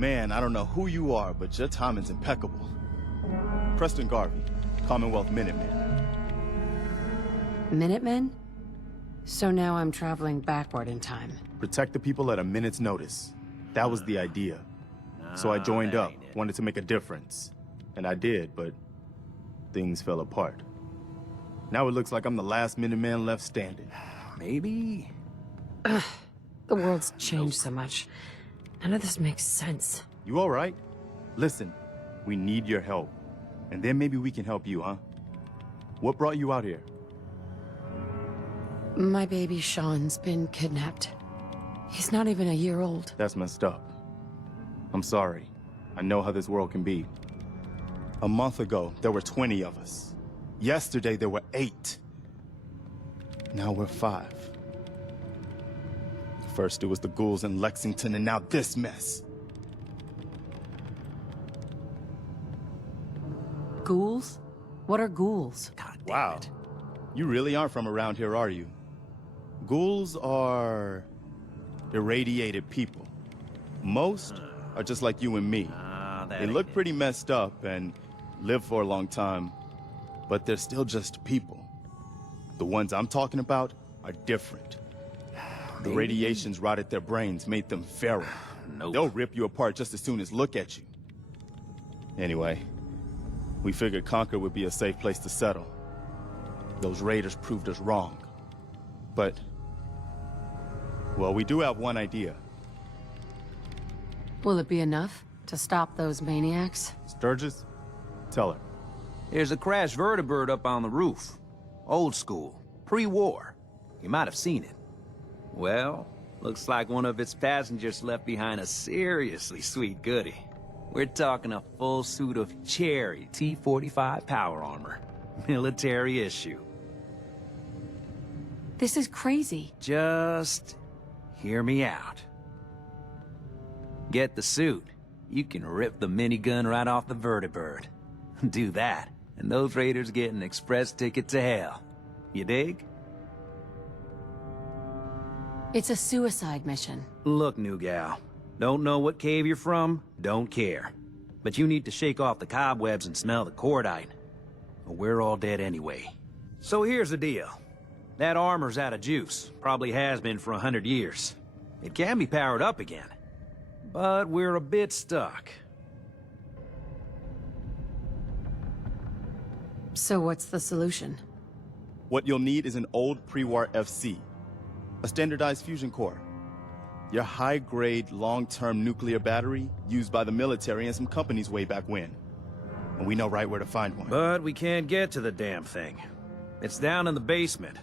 Man, I don't know who you are, but your timing's impeccable. Preston Garvey, Commonwealth Minutemen. Minutemen? So now I'm traveling backward in time. Protect the people at a minute's notice. That was the idea. So I joined up, wanted to make a difference. And I did, but things fell apart. Now it looks like I'm the last Minuteman left standing. Maybe? The world's changed so much. None of this makes sense. You all right? Listen, we need your help. And then maybe we can help you, huh? What brought you out here? My baby Sean's been kidnapped. He's not even a year old. That's messed up. I'm sorry. I know how this world can be. A month ago, there were 20 of us. Yesterday, there were 8. Now we're 5. First, it was the ghouls in Lexington, and now this mess. Ghouls? What are ghouls? God damn Wow. it. You really aren't from around here, are you? Ghouls are irradiated people. Most are just like you and me. They look pretty messed up and live for a long time, but they're still just people. The ones I'm talking about are different. The radiations rotted their brains, made them feral. Nope. They'll rip you apart just as soon as look at you. Anyway, we figured Concord would be a safe place to settle. Those raiders proved us wrong. But, well, we do have one idea. Will it be enough to stop those maniacs? Sturgis, tell her. There's a crashed vertibird up on the roof. Old school, pre-war. You might have seen it. Well, looks like one of its passengers left behind a seriously sweet goodie. We're talking a full suit of cherry T-45 power armor. Military issue. This is crazy. Just hear me out. Get the suit. You can rip the minigun right off the vertibird. Do that, and those raiders get an express ticket to hell. You dig? It's a suicide mission. Look, new gal. Don't know what cave you're from, don't care. But you need to shake off the cobwebs and smell the cordite. Or we're all dead anyway. So here's the deal. That armor's out of juice. Probably has been for 100 years. It can be powered up again. But we're a bit stuck. So what's the solution? What you'll need is an old pre-war FC, a standardized fusion core, your high-grade, long-term nuclear battery used by the military and some companies way back when. And we know right where to find one. But we can't get to the damn thing. It's down in the basement,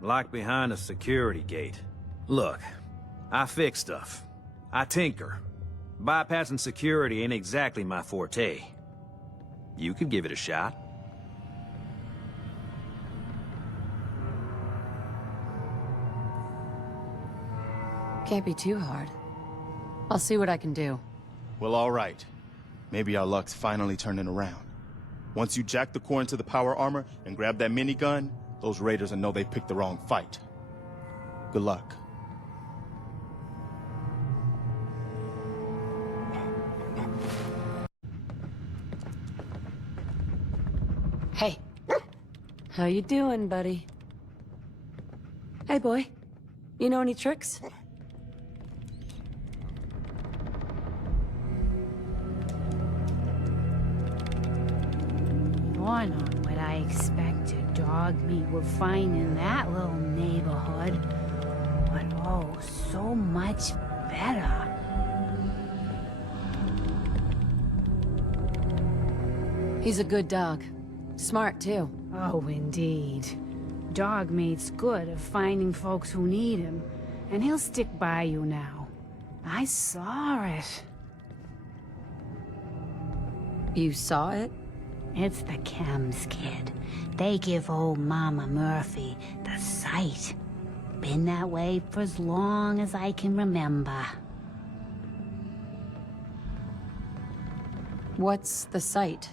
locked behind a security gate. Look, I fix stuff. I tinker. Bypassing security ain't exactly my forte. You could give it a shot. Can't be too hard. I'll see what I can do. Well, all right. Maybe our luck's finally turning around. Once you jack the core into the power armor and grab that minigun, those raiders will know they picked the wrong fight. Good luck. Hey. How you doing, buddy? Hey, boy. You know any tricks? More on what I expected dog meat would find in that little neighborhood. But oh, so much better. He's a good dog. Smart, too. Oh, indeed. Dog meat's good at finding folks who need him, and he'll stick by you now. I saw it. You saw it? It's the chems, kid. They give old Mama Murphy the sight. Been that way for as long as I can remember. What's the sight?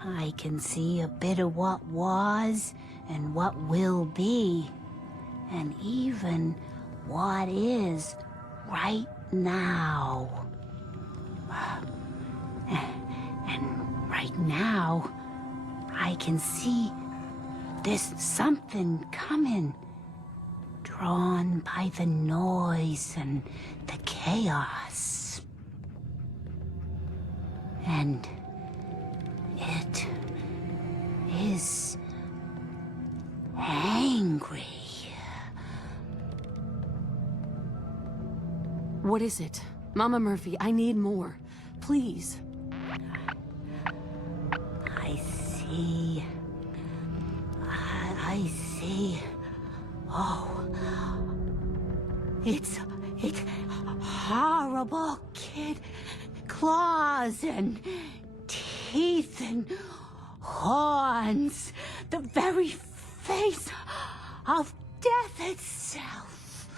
I can see a bit of what was and what will be, and even what is right now. And right now, I can see there's something coming, drawn by the noise and the chaos. And it is angry. What is it? Mama Murphy, I need more. Please. I see. I see. Oh. It's horrible, kid. Claws and teeth and horns. The very face of death itself.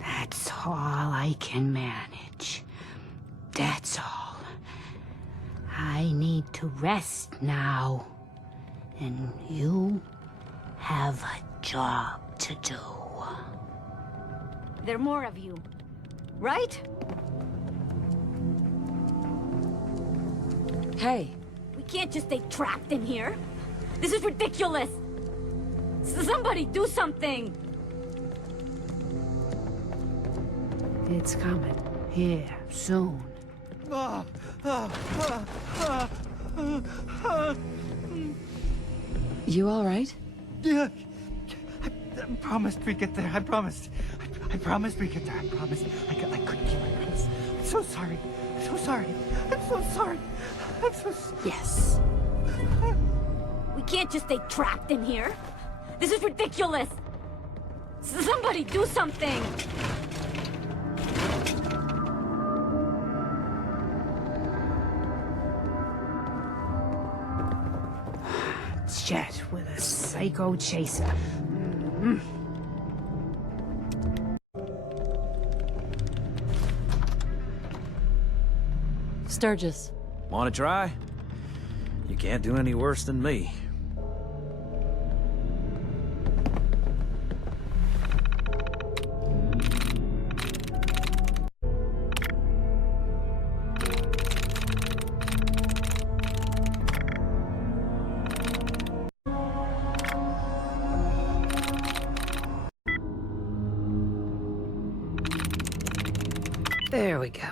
That's all I can manage. That's all. I need to rest now. And you have a job to do. There are more of you, right? Hey. We can't just stay trapped in here. This is ridiculous. Somebody do something. It's coming. Here, soon. You all right? Yeah. I promised we'd get there. I promised. I promised we'd get there. I promised. I couldn't keep my promise. I'm so sorry. I'm so sorry. I'm so sorry. I'm so sorry. Yes. We can't just stay trapped in here. This is ridiculous. Somebody do something. Jet with a psycho chaser. Sturgis. Want to try? You can't do any worse than me. There we go.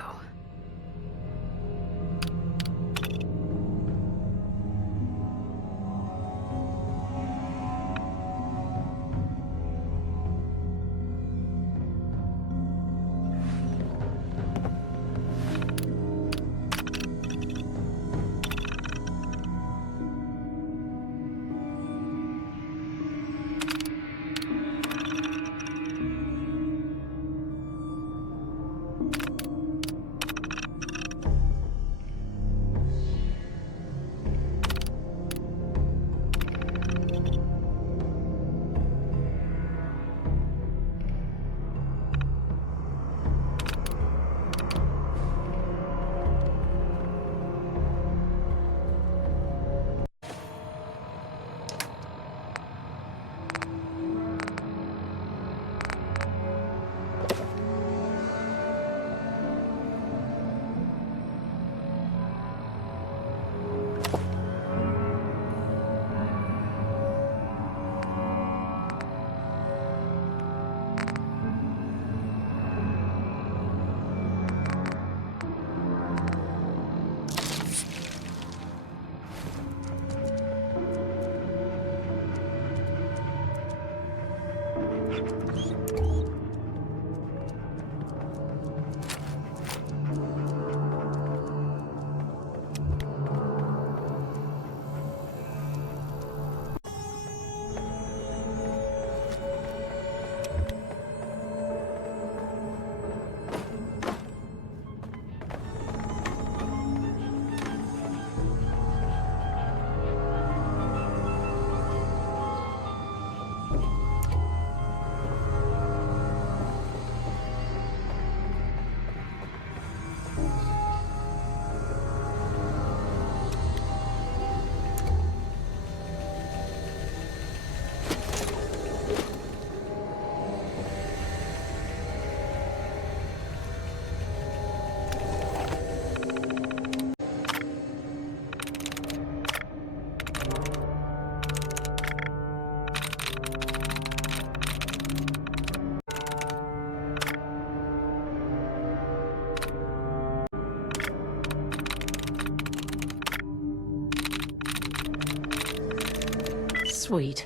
Sweet.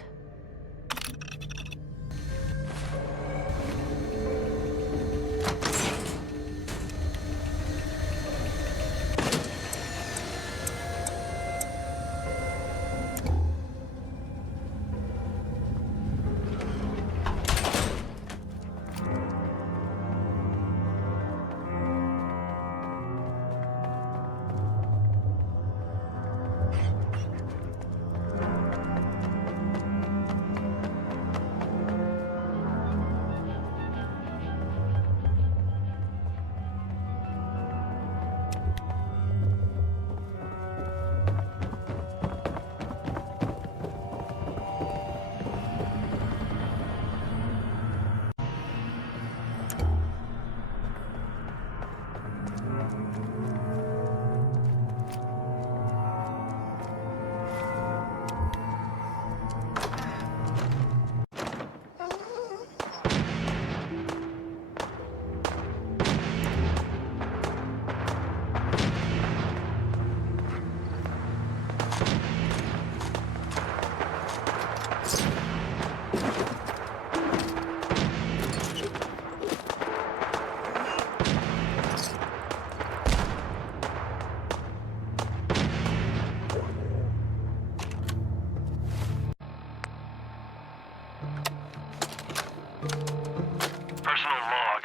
Personal log.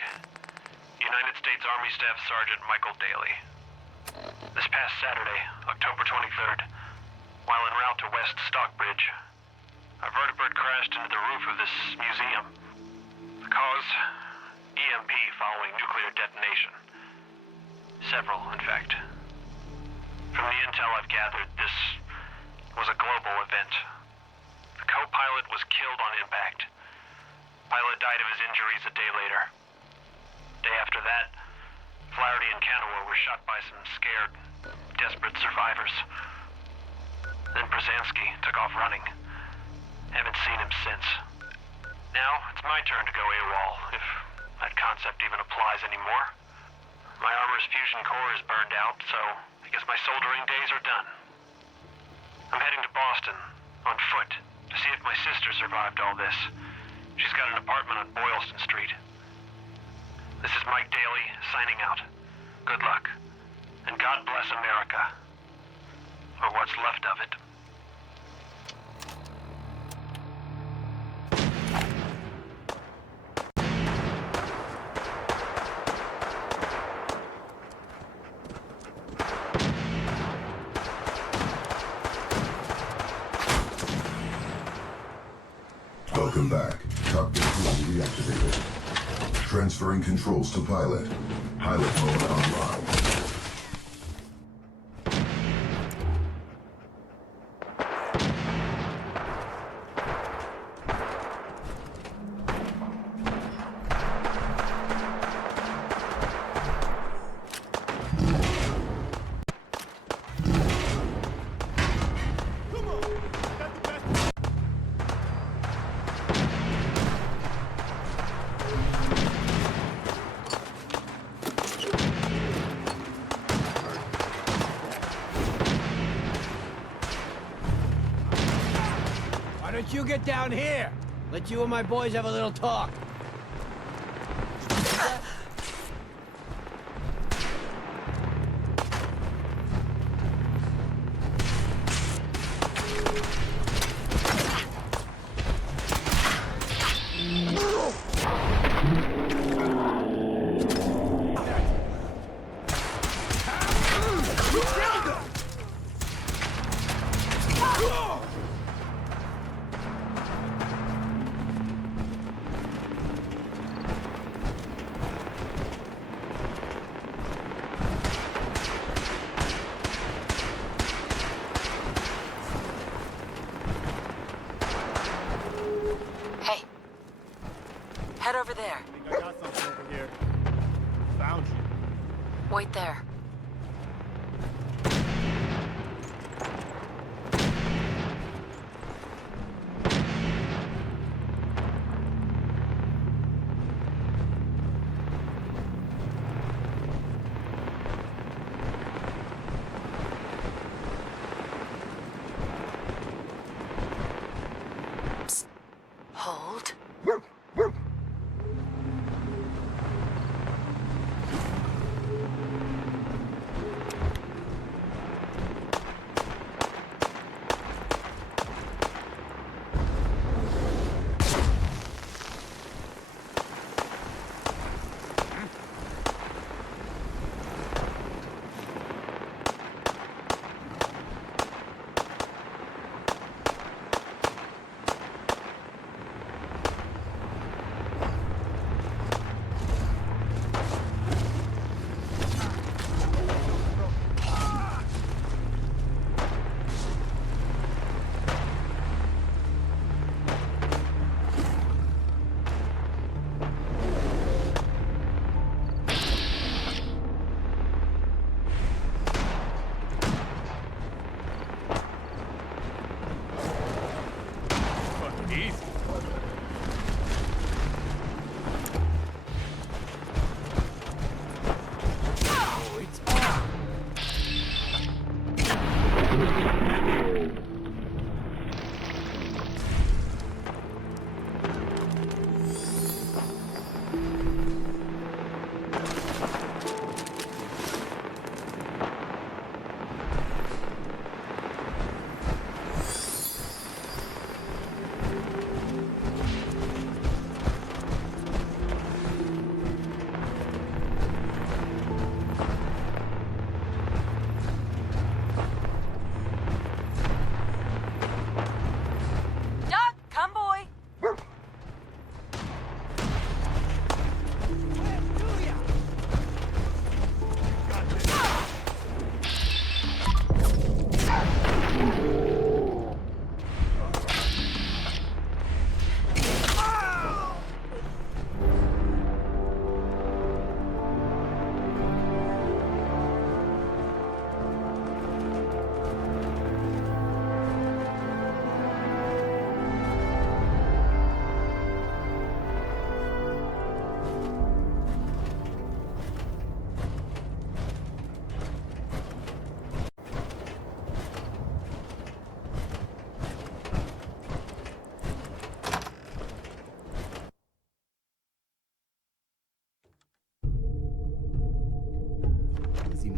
United States Army Staff Sergeant Michael Daly. This past Saturday, October 23rd, while en route to West Stockbridge, a vertebrate crashed into the roof of this museum. The cause? EMP following nuclear detonation. Several, in fact. From the intel I've gathered, this was a global event. The co-pilot was killed on impact. Pilot died of his injuries a day later. Day after that, Flaherty and Canower were shot by some scared, desperate survivors. Then Brzezinski took off running. Haven't seen him since. Now, it's my turn to go AWOL, if that concept even applies anymore. My armor's fusion core is burned out, so I guess my soldering days are done. I'm heading to Boston, on foot, to see if my sister survived all this. She's got an apartment on Boylston Street. This is Mike Daly, signing out. Good luck. And God bless America. Or what's left of it. Welcome back. Cockpit fuel reactivated. Transferring controls to pilot. Pilot mode online. Why don't you get down here? Let you and my boys have a little talk. Hey. Head over there. I think I got something over here. Found you. Wait there.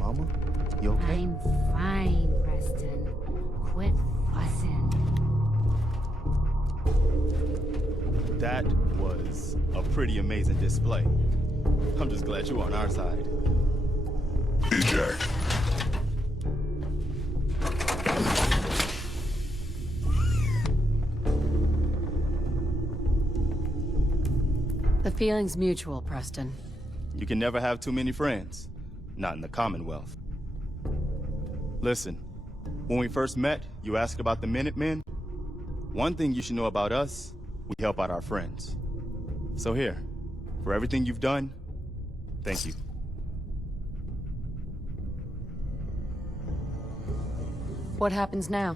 Mama? You okay? I'm fine, Preston. Quit fussing. That was a pretty amazing display. I'm just glad you're on our side. Eject. The feeling's mutual, Preston. You can never have too many friends. Not in the Commonwealth. Listen, when we first met, you asked about the Minutemen. One thing you should know about us, we help out our friends. So here, for everything you've done, thank you. What happens now?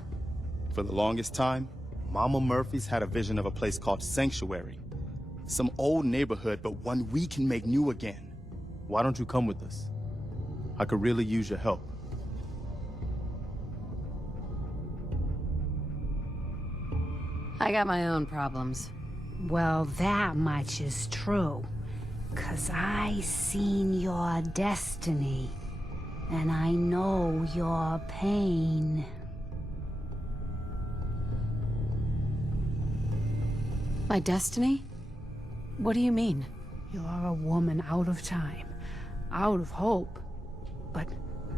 For the longest time, Mama Murphy's had a vision of a place called Sanctuary. Some old neighborhood, but one we can make new again. Why don't you come with us? I could really use your help. I got my own problems. Well, that much is true. 'Cause I seen your destiny. And I know your pain. My destiny? What do you mean? You're a woman out of time, out of hope. But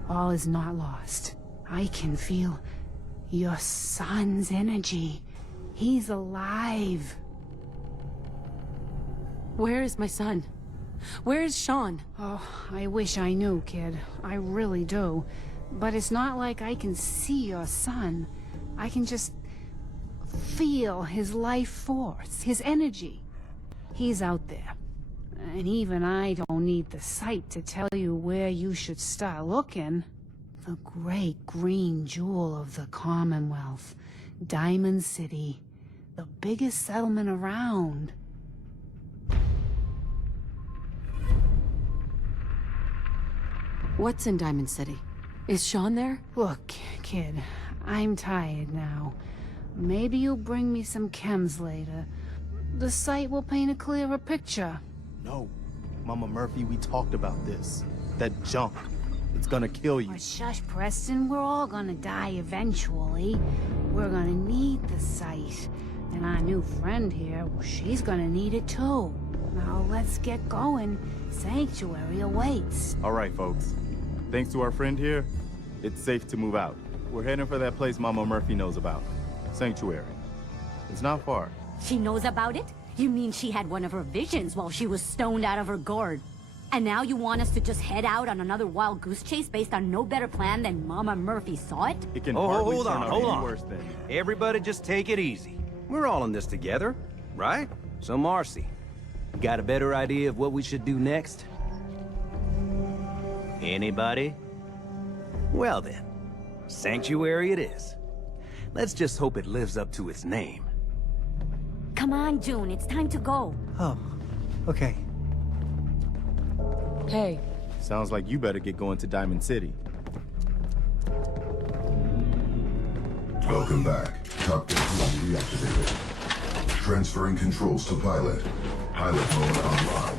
all is not lost. I can feel your son's energy. He's alive. Where is my son? Where is Sean? Oh, I wish I knew, kid. I really do. But it's not like I can see your son. I can just feel his life force, his energy. He's out there. And even I don't need the sight to tell you where you should start looking. The great green jewel of the Commonwealth. Diamond City. The biggest settlement around. What's in Diamond City? Is Sean there? Look, kid, I'm tired now. Maybe you'll bring me some chems later. The sight will paint a clearer picture. No, Mama Murphy, we talked about this. That junk, it's gonna kill you. Oh, shush, Preston. We're all gonna die eventually. We're gonna need the sight. And our new friend here, well, she's gonna need it too. Now let's get going. Sanctuary awaits. All right, folks. Thanks to our friend here, it's safe to move out. We're heading for that place Mama Murphy knows about. Sanctuary. It's not far. She knows about it? You mean she had one of her visions while she was stoned out of her gourd? And now you want us to just head out on another wild goose chase based on no better plan than Mama Murphy saw it? It can Oh, hardly hold turn on, out hold any on. worse than... Everybody just take it easy. We're all in this together, right? So Marcy, you got a better idea of what we should do next? Anybody? Well then, Sanctuary it is. Let's just hope it lives up to its name. Come on, June, it's time to go. Oh, okay. Hey, Sounds like you better get going to Diamond City. Welcome back. Cockpit crew reactivated. Transferring controls to pilot. Pilot mode online.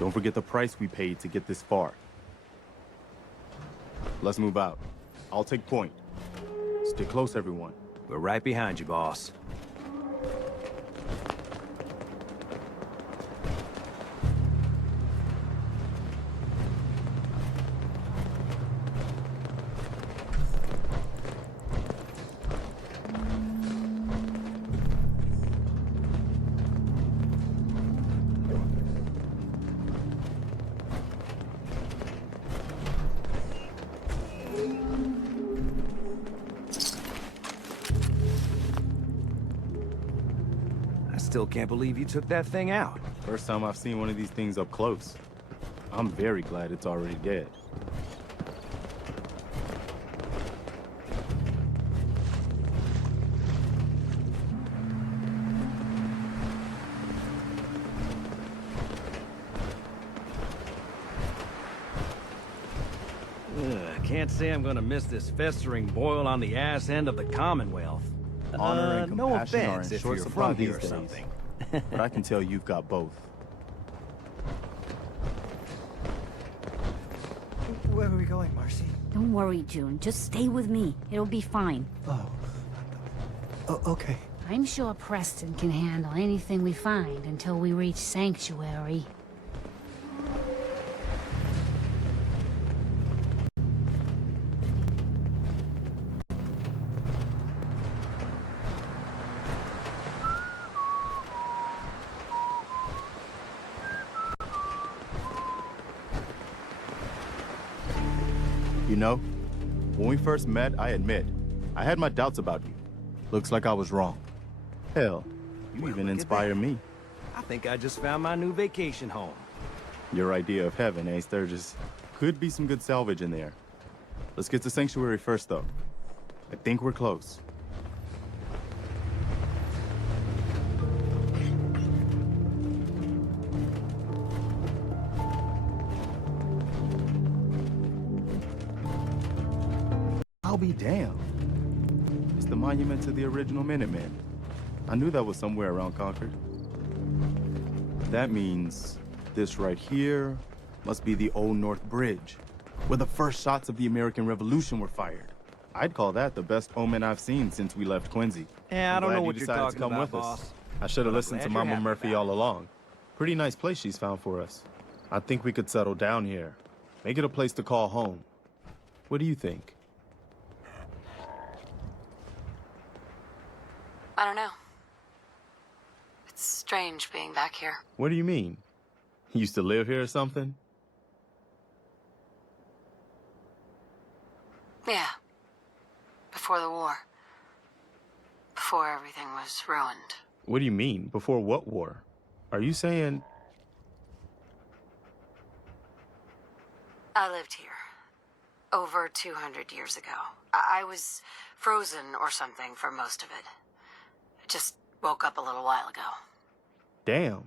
Don't forget the price we paid to get this far. Let's move out. I'll take point. Stay close, everyone. We're right behind you, boss. still can't believe you took that thing out. First time I've seen one of these things up close. I'm very glad it's already dead. Can't say I'm gonna miss this festering boil on the ass end of the Commonwealth. Honor and no compassion are offense in if short you're supply from these here or days. something. But I can tell you've got both. Where are we going, Marcy? Don't worry, June. Just stay with me. It'll be fine. Oh, okay. I'm sure Preston can handle anything we find until we reach Sanctuary. You know, when we first met, I admit, I had my doubts about you. Looks like I was wrong. Hell, you Well, even look at inspire that. me. I think I just found my new vacation home. Your idea of heaven, eh, Sturgis? Could be some good salvage in there. Let's get to Sanctuary first, though. I think we're close. I'll be damned. It's the monument to the original Minutemen. I knew that was somewhere around Concord. That means this right here must be the Old North Bridge, where the first shots of the American Revolution were fired. I'd call that the best omen I've seen since we left Quincy. Yeah, I I'm don't glad know you what you're decided talking to come about, with boss. us. I should have But I'm listened to glad you're Mama happy Murphy about all it. along. Pretty nice place she's found for us. I think we could settle down here. Make it a place to call home. What do you think? I don't know. It's strange being back here. What do you mean? You used to live here or something? Yeah. Before the war. Before everything was ruined. What do you mean? Before what war? Are you saying... I lived here. Over 200 years ago. I was frozen or something for most of it. I just woke up a little while ago. Damn.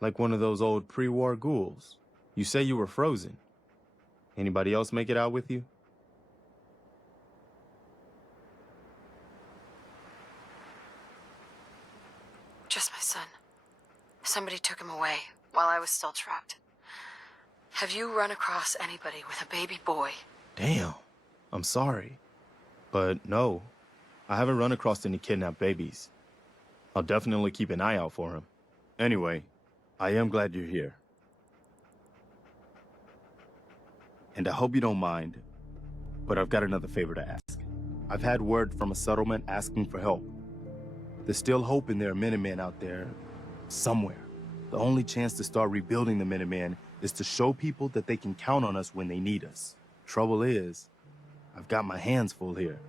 Like one of those old pre-war ghouls. You say you were frozen. Anybody else make it out with you? Just my son. Somebody took him away while I was still trapped. Have you run across anybody with a baby boy? Damn. I'm sorry. But no, I haven't run across any kidnapped babies. I'll definitely keep an eye out for him. Anyway, I am glad you're here. And I hope you don't mind, but I've got another favor to ask. I've had word from a settlement asking for help. There's still hope and there are Minutemen out there somewhere. The only chance to start rebuilding the Minutemen is to show people that they can count on us when they need us. Trouble is, I've got my hands full here.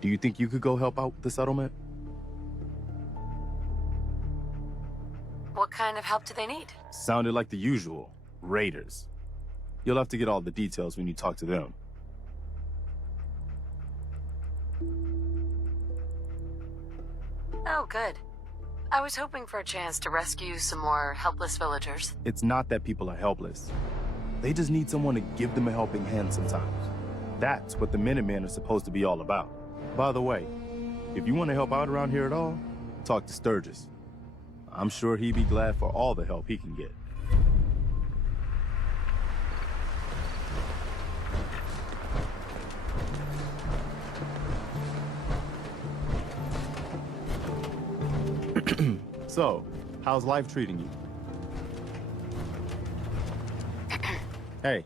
Do you think you could go help out the settlement? What kind of help do they need? Sounded like the usual. Raiders. You'll have to get all the details when you talk to them. Oh, good. I was hoping for a chance to rescue some more helpless villagers. It's not that people are helpless. They just need someone to give them a helping hand sometimes. That's what the Minutemen are supposed to be all about. By the way, if you want to help out around here at all, talk to Sturgis. I'm sure he'd be glad for all the help he can get. So, how's life treating you? Hey.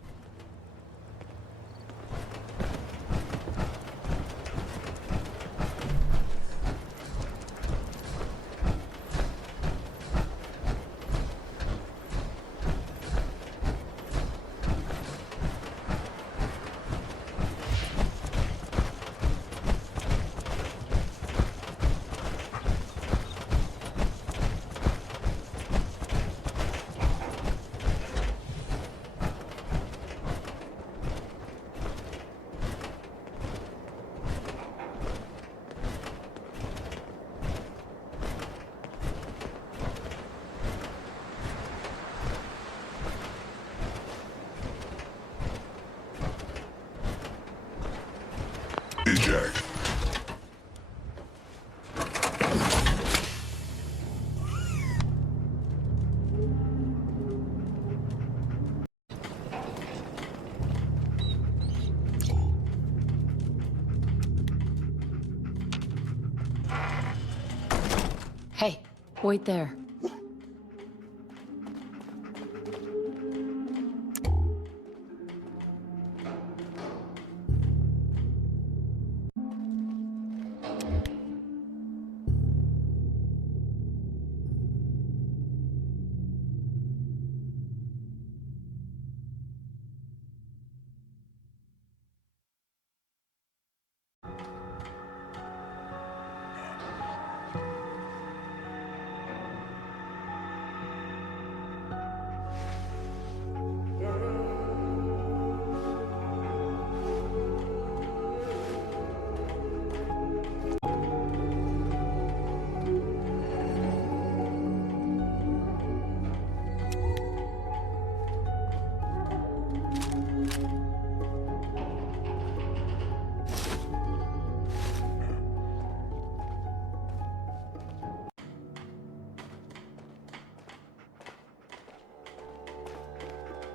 Wait there.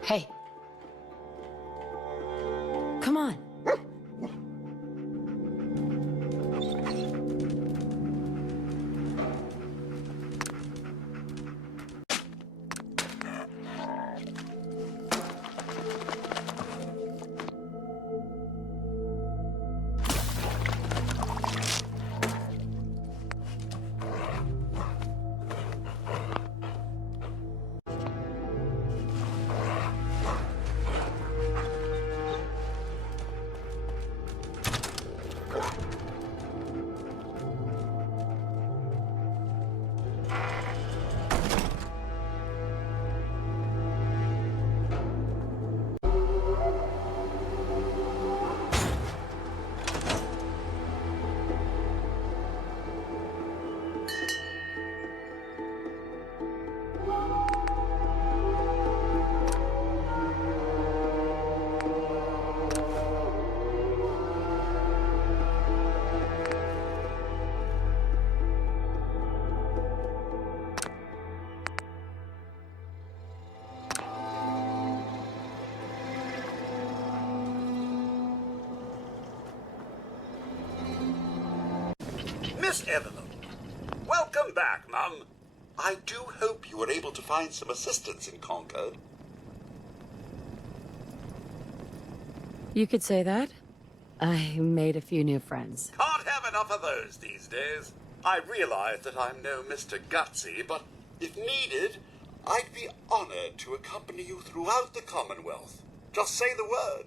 Hey. Come on. Miss Evelyn, welcome back, Mum. I do hope you were able to find some assistance in Concord. You could say that. I made a few new friends. Can't have enough of those these days. I realize that I'm no Mr. Gutsy, but if needed, I'd be honored to accompany you throughout the Commonwealth. Just say the word.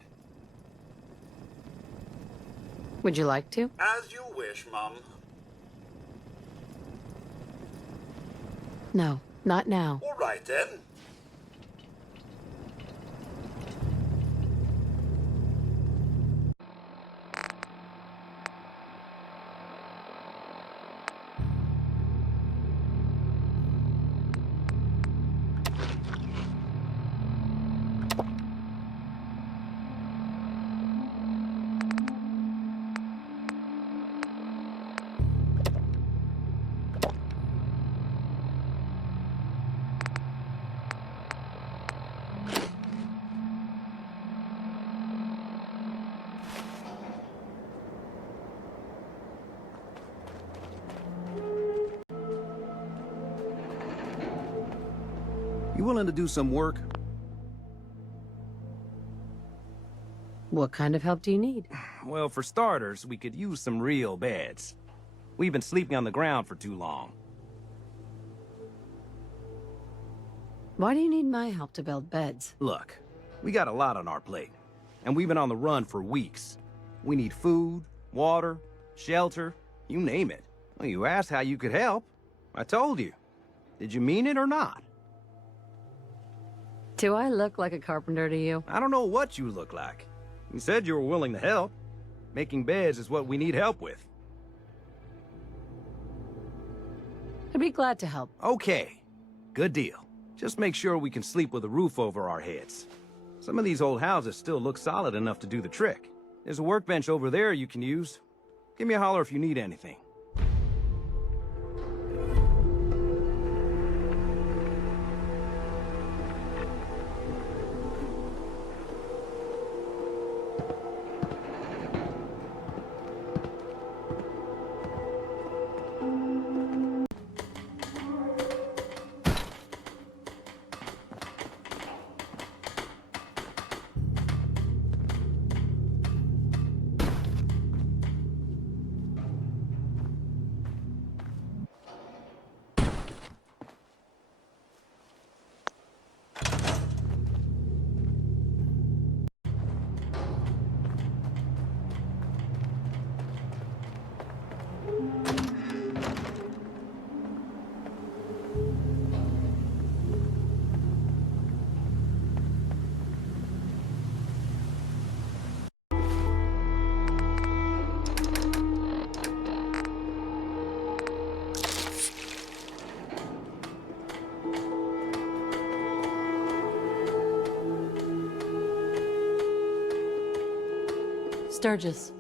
Would you like to? As you wish, Mum. No, not now. All right, then. You willing to do some work? What kind of help do you need? Well, for starters, we could use some real beds. We've been sleeping on the ground for too long. Why do you need my help to build beds? Look, we got a lot on our plate, and we've been on the run for weeks. We need food, water, shelter, you name it. Well, you asked how you could help. I told you. Did you mean it or not? Do I look like a carpenter to you? I don't know what you look like. You said you were willing to help. Making beds is what we need help with. I'd be glad to help. Okay, good deal. Just make sure we can sleep with a roof over our heads. Some of these old houses still look solid enough to do the trick. There's a workbench over there you can use. Give me a holler if you need anything. Sturgis.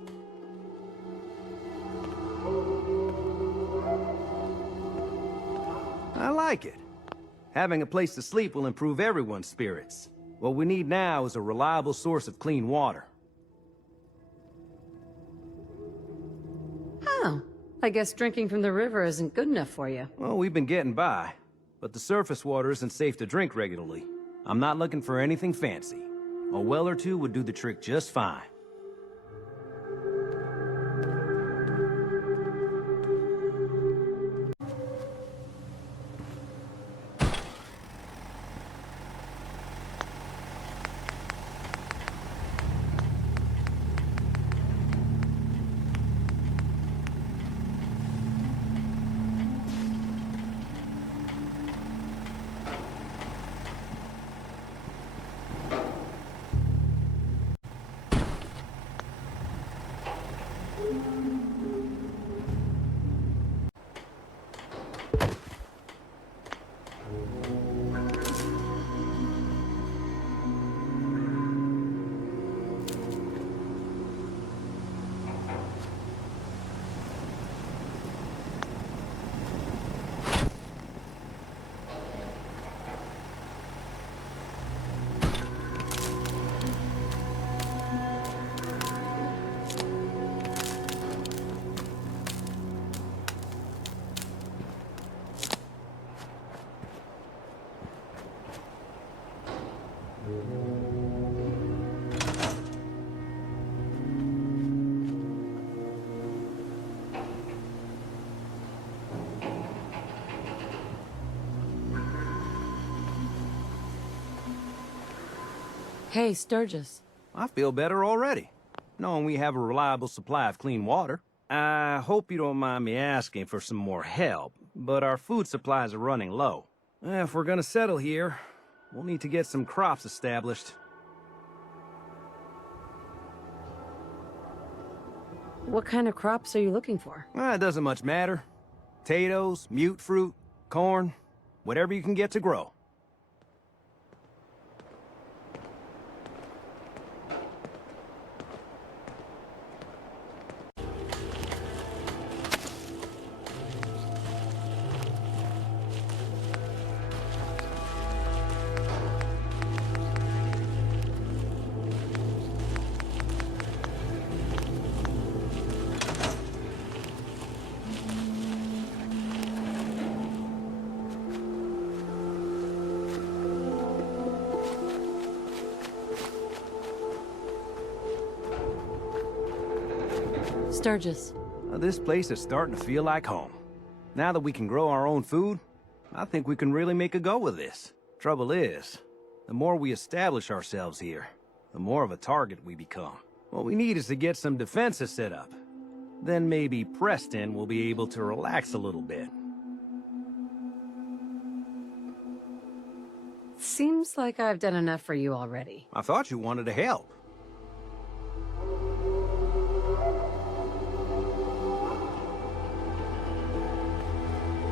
I like it. Having a place to sleep will improve everyone's spirits. What we need now is a reliable source of clean water. Oh, I guess drinking from the river isn't good enough for you. Well, we've been getting by, but the surface water isn't safe to drink regularly. I'm not looking for anything fancy. A well or two would do the trick just fine. Hey, Sturgis. I feel better already, knowing we have a reliable supply of clean water. I hope you don't mind me asking for some more help, but our food supplies are running low. If we're gonna settle here, we'll need to get some crops established. What kind of crops are you looking for? It doesn't much matter. Potatoes, mute fruit, corn, whatever you can get to grow. Sturgis. This place is starting to feel like home. Now that we can grow our own food, I think we can really make a go of this. Trouble is, the more we establish ourselves here, the more of a target we become. What we need is to get some defenses set up. Then maybe Preston will be able to relax a little bit. Seems like I've done enough for you already. I thought you wanted to help.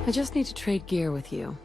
I just need to trade gear with you.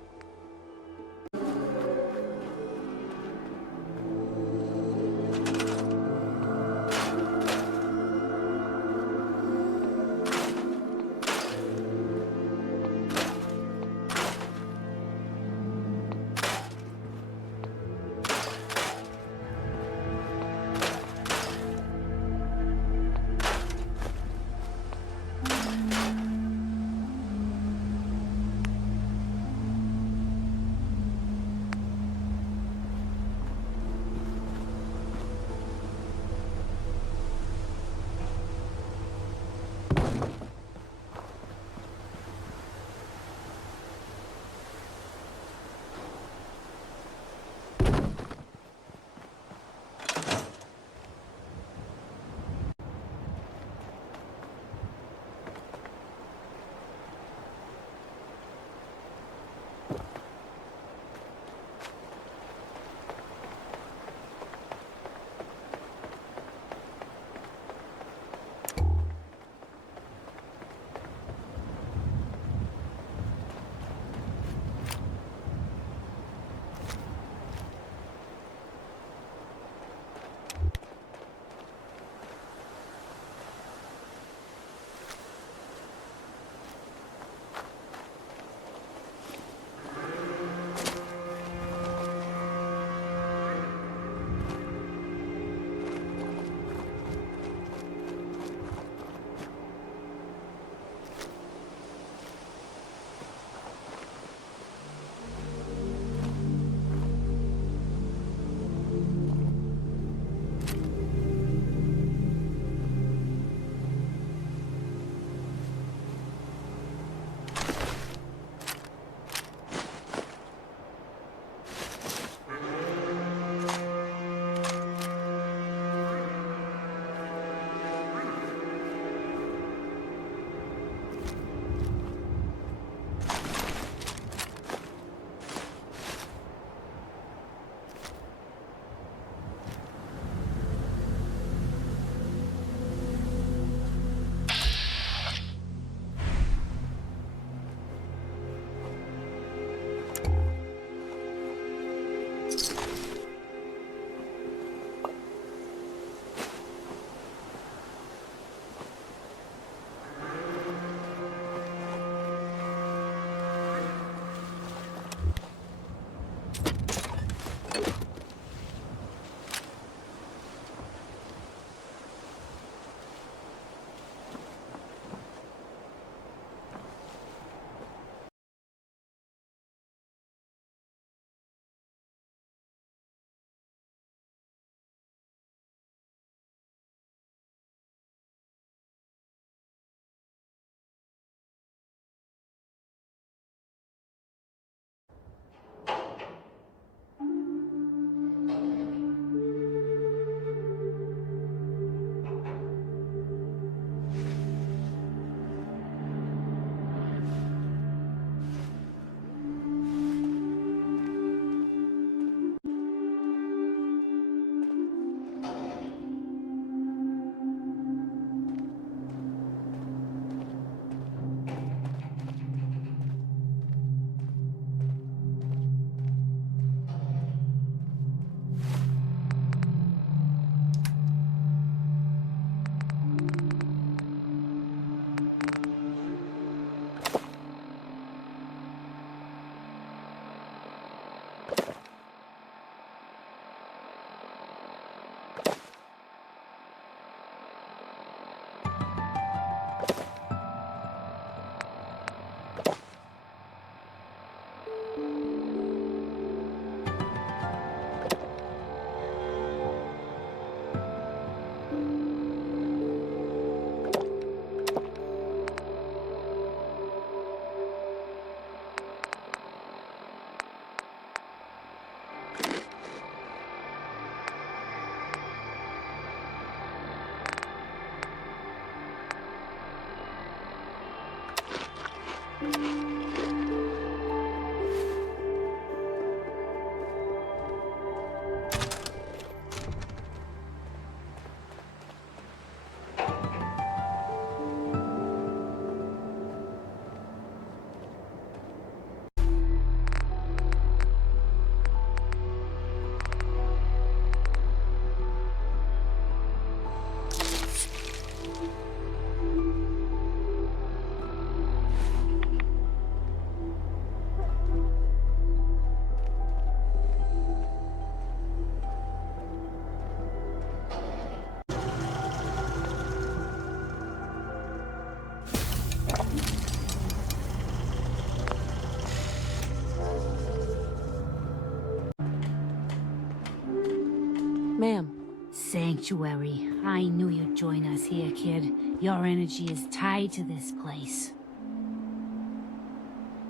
Ma'am. Sanctuary. I knew you'd join us here, kid. Your energy is tied to this place.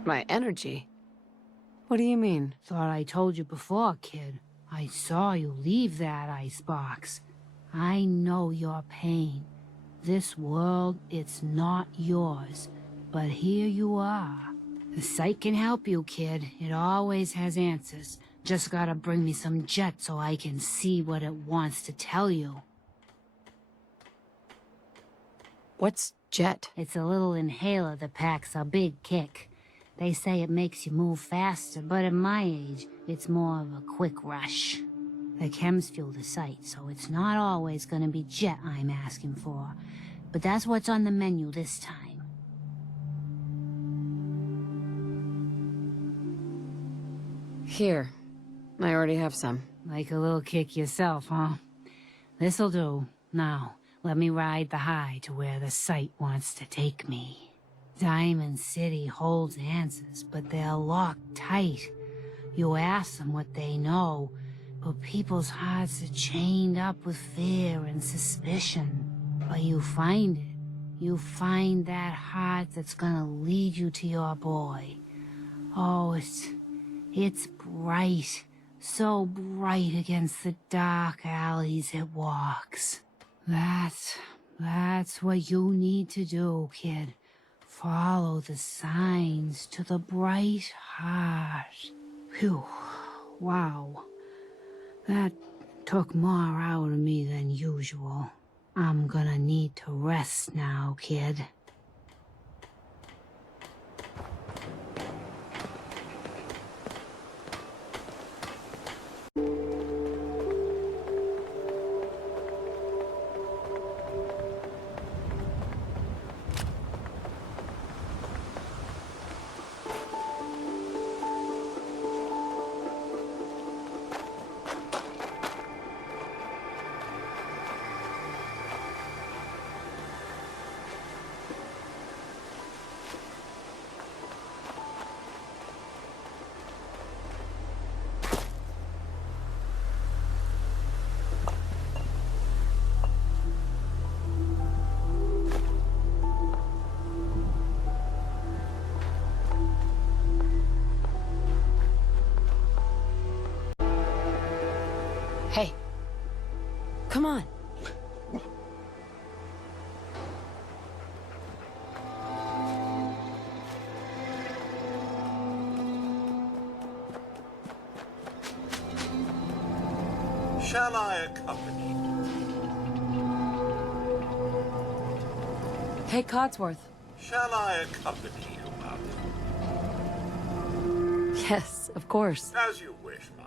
My energy? What do you mean? Thought I told you before, kid. I saw you leave that icebox. I know your pain. This world, it's not yours. But here you are. The site can help you, kid. It always has answers. Just gotta bring me some jet so I can see what it wants to tell you. What's jet? It's a little inhaler that packs a big kick. They say it makes you move faster, but at my age, it's more of a quick rush. The chems fuel the site, so it's not always gonna be jet I'm asking for. But that's what's on the menu this time. Here. I already have some. Like a little kick yourself, huh? This'll do. Now, let me ride the high to where the site wants to take me. Diamond City holds answers, but they're locked tight. You ask them what they know, but people's hearts are chained up with fear and suspicion. But you find it. You find that heart that's gonna lead you to your boy. Oh, it's bright. So bright against the dark alleys it walks. That's what you need to do, kid. Follow the signs to the bright heart. Phew. Wow. That took more out of me than usual. I'm gonna need to rest now, kid. Hey. Come on. Shall I accompany you? Hey, Codsworth. Shall I accompany you, ma'am? Yes, of course. As you wish, ma'am.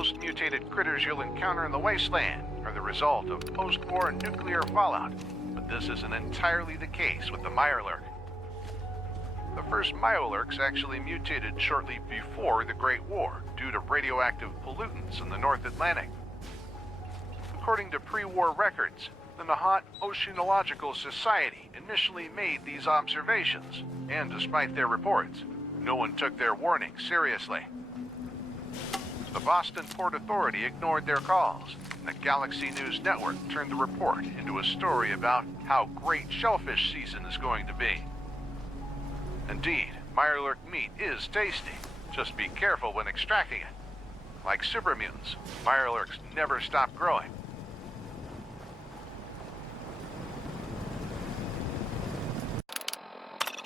most mutated critters you'll encounter in the wasteland are the result of post-war nuclear fallout, but this isn't entirely the case with the Mirelurk. The first Mirelurks actually mutated shortly before the Great War due to radioactive pollutants in the North Atlantic. According to pre-war records, the Nahat Oceanological Society initially made these observations, and despite their reports, no one took their warning seriously. The Boston Port Authority ignored their calls, and the Galaxy News Network turned the report into a story about how great shellfish season is going to be. Indeed, Mirelurk meat is tasty. Just be careful when extracting it. Like supermutants, Mirelurks never stop growing.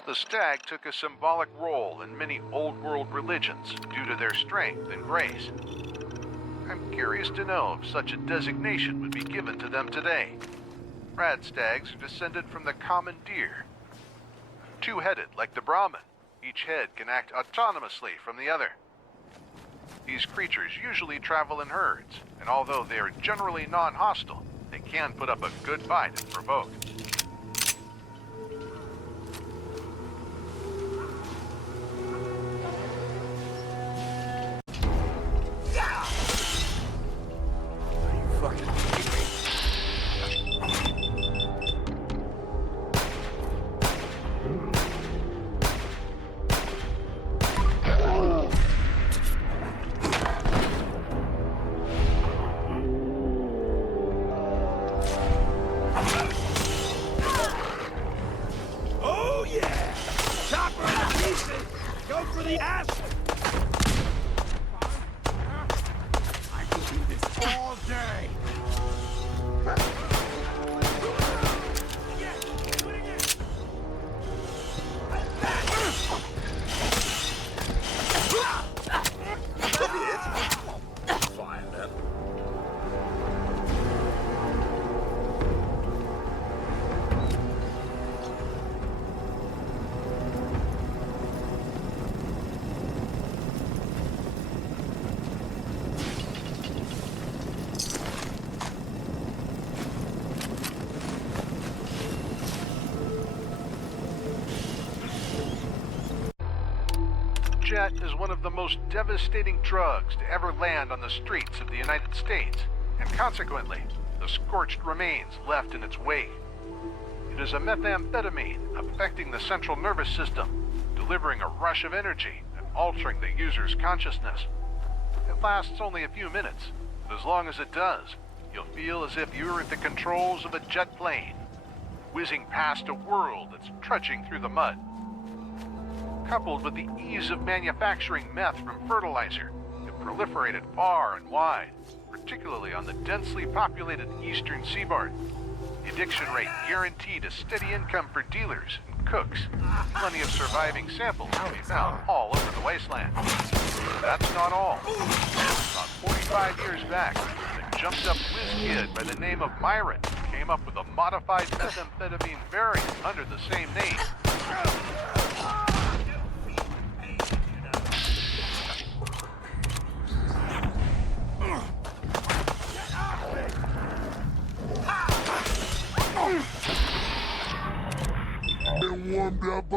The stag took a symbolic role in many old world religions due to their strength and grace. I'm curious to know if such a designation would be given to them today. Rad stags are descended from the common deer. Two-headed like the Brahmin, each head can act autonomously from the other. These creatures usually travel in herds, and although they are generally non-hostile, they can put up a good fight if provoked. Jet is one of the most devastating drugs to ever land on the streets of the United States, and consequently, the scorched remains left in its wake. It is a methamphetamine affecting the central nervous system, delivering a rush of energy and altering the user's consciousness. It lasts only a few minutes, but as long as it does, you'll feel as if you're at the controls of a jet plane, whizzing past a world that's trudging through the mud. Coupled with the ease of manufacturing meth from fertilizer, it proliferated far and wide, particularly on the densely populated eastern seaboard. The addiction rate guaranteed a steady income for dealers and cooks. Plenty of surviving samples can be found all over the wasteland. That's not all. About 45 years back, a jumped-up whiz kid by the name of Myron came up with a modified methamphetamine variant under the same name. Warmed up.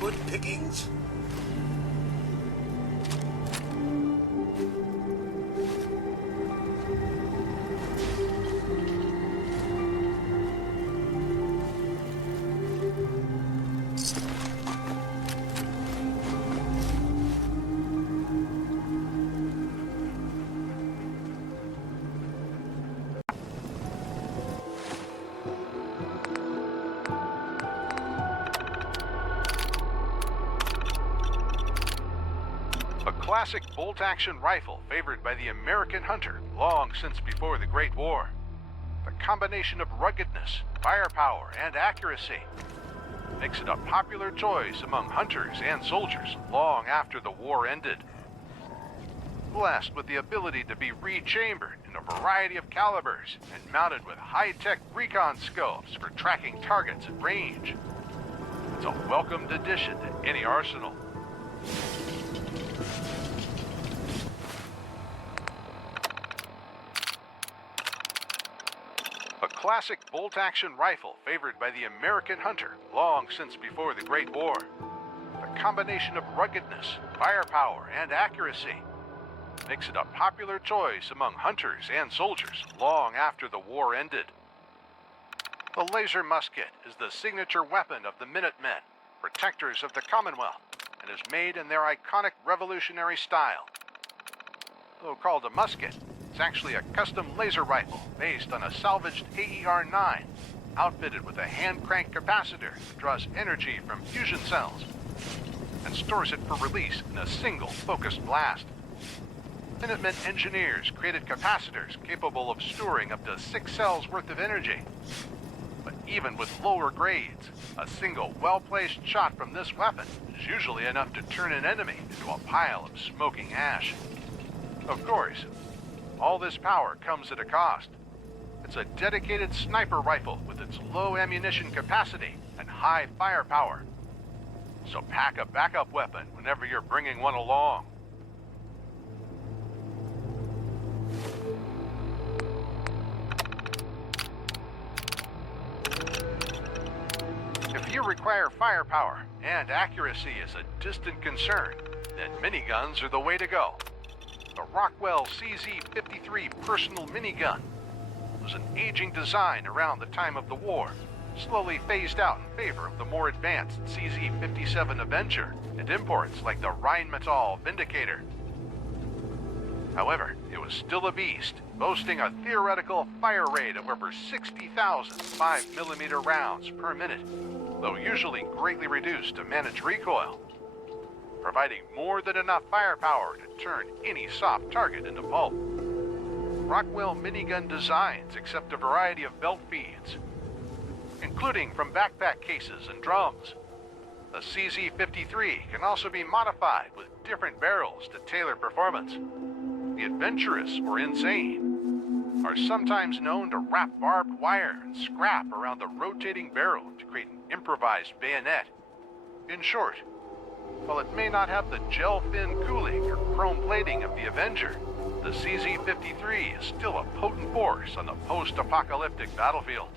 Good pickings. classic bolt-action rifle favored by the American hunter long since before the Great War. The combination of ruggedness, firepower, and accuracy makes it a popular choice among hunters and soldiers long after the war ended. Blessed with the ability to be rechambered in a variety of calibers and mounted with high-tech recon scopes for tracking targets at range. It's a welcomed addition to any arsenal. A classic bolt-action rifle favored by the American hunter long since before the Great War. The combination of ruggedness, firepower, and accuracy makes it a popular choice among hunters and soldiers long after the war ended. The laser musket is the signature weapon of the Minutemen, protectors of the Commonwealth, and is made in their iconic revolutionary style. Though called a musket, it's actually a custom laser rifle based on a salvaged AER-9, outfitted with a hand-crank capacitor that draws energy from fusion cells and stores it for release in a single focused blast. Minutemen engineers created capacitors capable of storing up to 6 cells worth of energy. But even with lower grades, a single well-placed shot from this weapon is usually enough to turn an enemy into a pile of smoking ash. Of course, all this power comes at a cost. It's a dedicated sniper rifle with its low ammunition capacity and high firepower. So pack a backup weapon whenever you're bringing one along. If you require firepower and accuracy is a distant concern, then miniguns are the way to go. The Rockwell CZ-53 personal minigun was an aging design around the time of the war, slowly phased out in favor of the more advanced CZ-57 Avenger and imports like the Rheinmetall Vindicator. However, it was still a beast, boasting a theoretical fire rate of over 60,000 5mm rounds per minute, though usually greatly reduced to manage recoil, providing more than enough firepower to turn any soft target into pulp. Rockwell minigun designs accept a variety of belt feeds, including from backpack cases and drums. The CZ-53 can also be modified with different barrels to tailor performance. The adventurous or insane are sometimes known to wrap barbed wire and scrap around the rotating barrel to create an improvised bayonet. In short, while it may not have the gel fin cooling or chrome plating of the Avenger, the CZ-53 is still a potent force on the post-apocalyptic battlefield.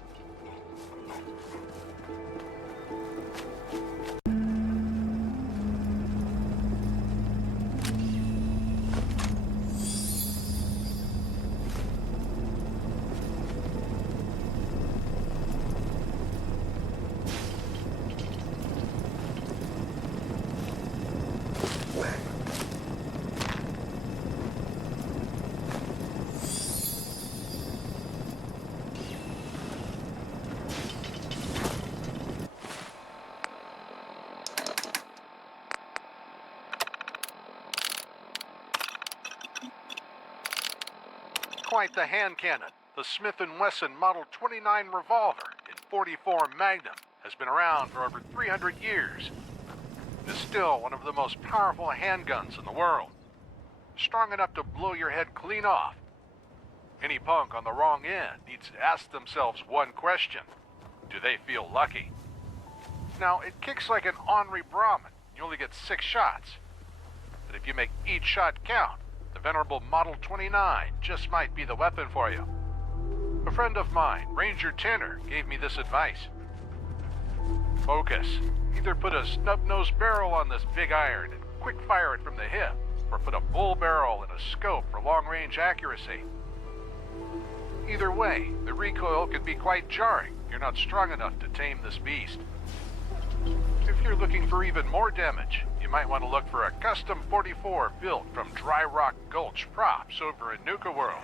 Quite the hand cannon, the Smith & Wesson Model 29 revolver in .44 Magnum has been around for over 300 years. It is still one of the most powerful handguns in the world, strong enough to blow your head clean off. Any punk on the wrong end needs to ask themselves one question: do they feel lucky? Now, it kicks like an Henri Brahmin. You only get 6 shots. But if you make each shot count, the venerable Model 29 just might be the weapon for you. A friend of mine, Ranger Tanner, gave me this advice. Focus. Either put a snub-nosed barrel on this big iron and quick fire it from the hip, or put a bull barrel and a scope for long-range accuracy. Either way, the recoil could be quite jarring if you're not strong enough to tame this beast. If you're looking for even more damage, you might want to look for a custom 44 built from Dry Rock Gulch props over in Nuka World.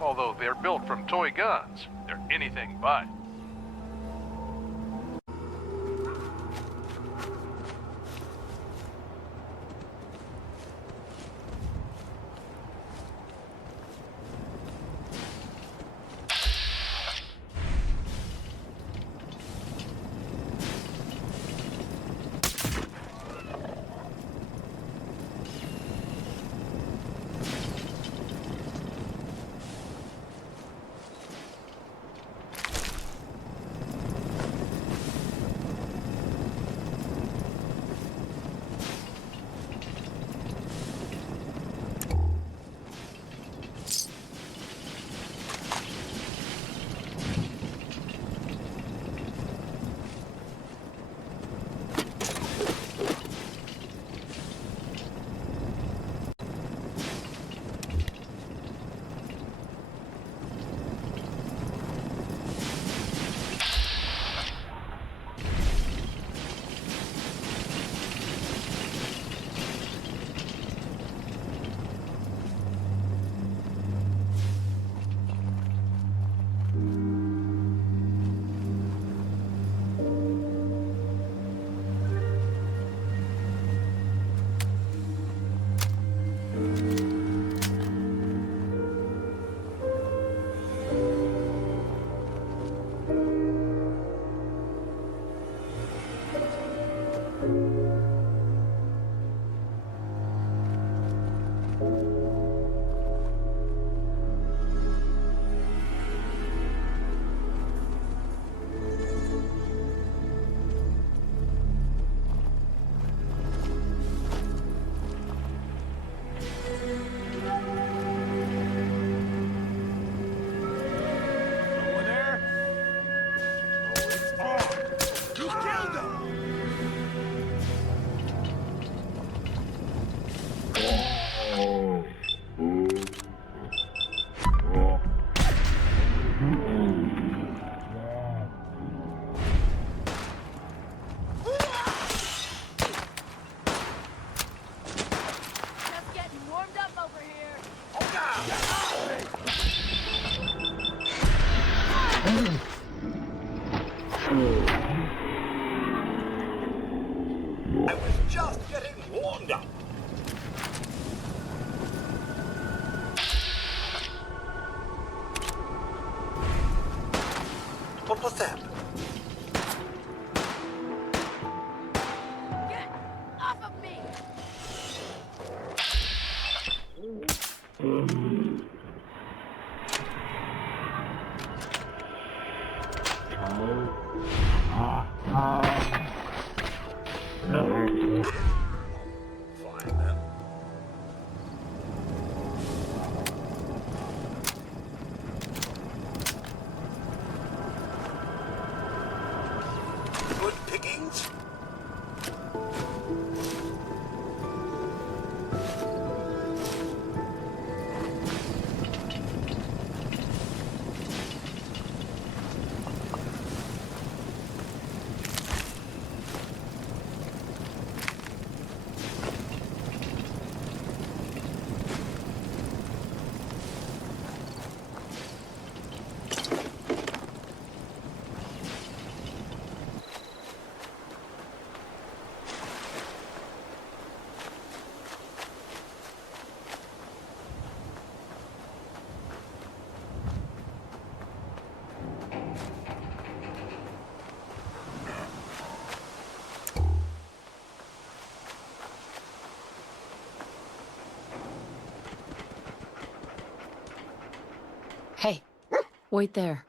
Although they're built from toy guns, they're anything but. I was just getting warmed up. What was that? Get off of me! Fine then. Good pickings. Hey, wait there.